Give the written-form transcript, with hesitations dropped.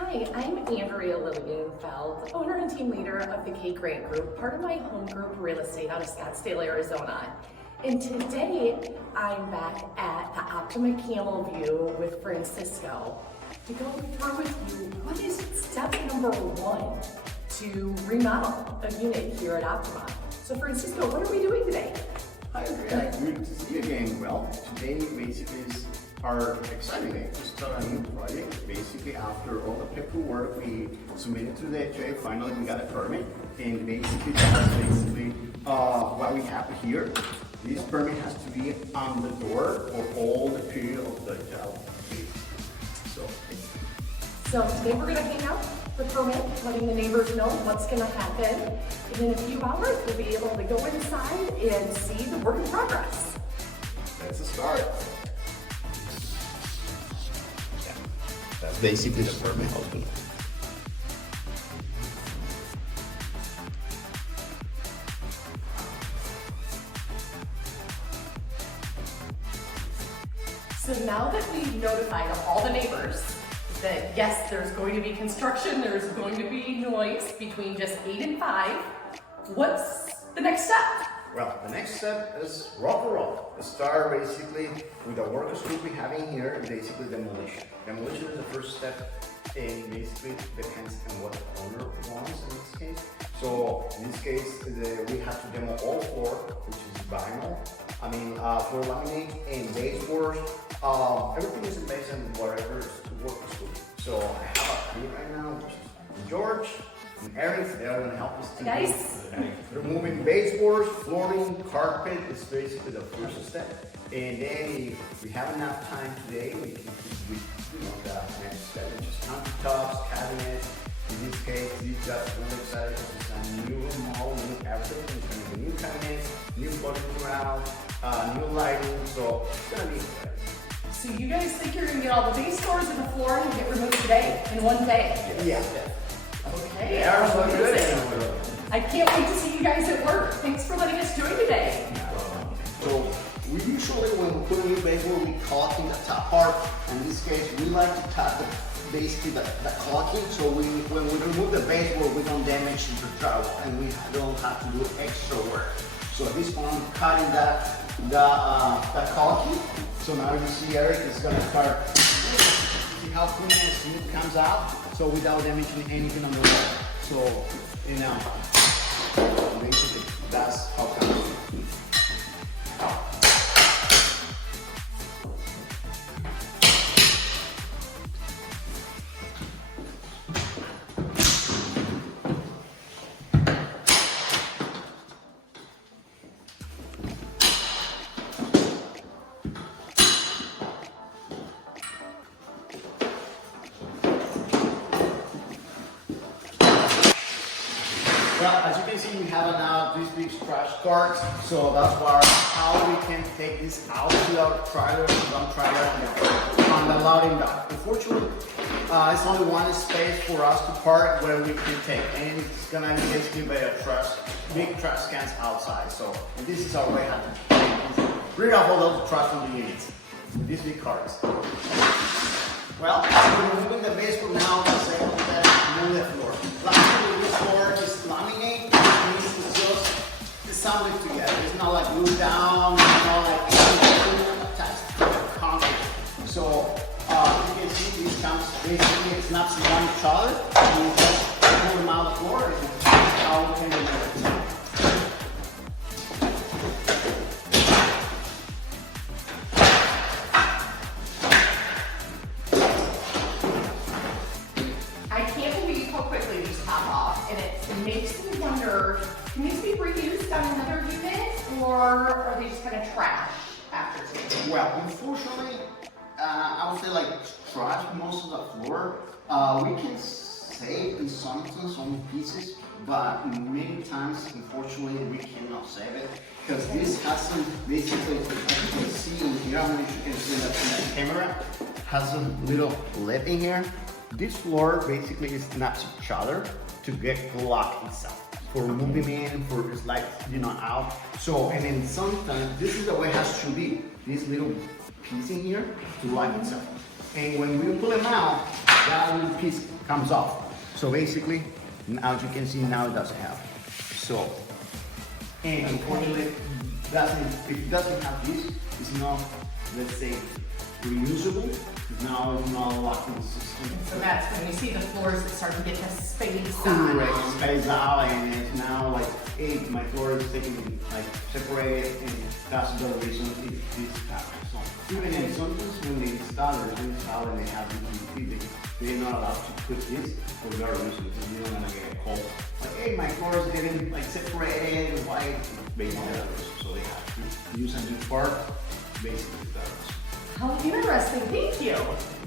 Hi, I'm Andrea Julie, owner and team leader of the K Grant Group, part of my home group real estate out of Scottsdale, Arizona. And today I'm back at the Optima Camelview with Francisco to go through with you what is step number one to remodel a unit here at Optima. So Francisco, what are we doing today? Hi Andrea, good to see you again. Well, today basically is our exciting day to start a new project. Basically, after all the paperwork we submitted to the HA, finally we got a permit, and basically that's basically what we have here. This permit has to be on the door for all the period of the job. So today we're gonna hang out the permit, letting the neighbors know what's gonna happen. And in a few hours, we'll be able to go inside and see the work in progress. That's a start. Yeah, that's basically the permit open. So now that we've notified all the neighbors that yes, there's going to be construction, there's going to be noise between just 8 and 5, what's the next step? Well, the next step is rock and roll. We start basically with the workers group we have in here, basically demolition. Demolition is the first step, and basically depends on what the owner wants in this case. So in this case, we have to demo all floor, which is vinyl. Floor laminate and baseboards. Everything is based on whatever the workers group. So I have a crew right now, which is George and Eric. They are going to help us. Nice. Removing baseboards, flooring, carpet is basically the first step. And then if we have enough time today, we can the next step, which is countertops, cabinets. In this case, these just really excited because it's a new remodel, new everything. It's going to be new cabinets, new body throughout, new lighting. So it's going to be exciting. So you guys think you're gonna get all the baseboards and the flooring and get removed today, in one day? Yeah. Okay. Yeah, so good. I can't wait to see you guys at work. Thanks for letting us join today. So we usually, when we put a new baseboard, we caulking the top part. In this case, we like to cut basically the caulking. So when we remove the baseboard, we don't damage the drywall, and we don't have to do extra work. So at this point, I'm cutting the caulking. So now you see Eric is going to start. See how clean and smooth comes out. So without damaging anything on the wall. So basically that's how it comes. Well, as you can see, we have now these big trash carts, so that's how we can take this out to our trailer, dump trailer, on the loading dock. Unfortunately, it's only one space for us to park where we can take, and it's gonna be basically by a big trash cans outside. So this is our way how to rid of all those trash from the units with these big carts. Well, we're removing the baseboard now. Let's say that remove the floor. Lastly, this floor is laminate. It's just assembled together. It's not like glued down. It's not like anything attached to the concrete. So you can see these comes basically it snaps around each other. And you just pull them out of the floor. And how we can remove it. It makes me wonder, can these be reused on another unit, or are they just kind of trash after taking? Well, unfortunately, I would say like trash most of the floor. We can save in some pieces, but many times, unfortunately, we cannot save it because this has some basically, as you can see in here, I don't know if you can see that in the camera, has a little lip in here. This floor basically snaps each other to get locked itself for moving in, for it's like out. So and then sometimes this is the way it has to be. This little piece in here to lock itself. And when we pull them out, that little piece comes off. So basically, as you can see now it doesn't have. So, and unfortunately, if it doesn't have this, it's not, let's say, reusable. Now it's not a locking system. So that's when you see the floors that start to get the space on. Correct, space out, and it's now like, hey, my floor is taken, like, separated, and that's the reason if this happens. So, even in sometimes when they install and they have to they're not allowed to put this for your reason, because you don't want to get a call. Like, hey, my floor is getting like separated, why? Basically, that reason. So they have to use a new part, basically that reason. How interesting, thank you.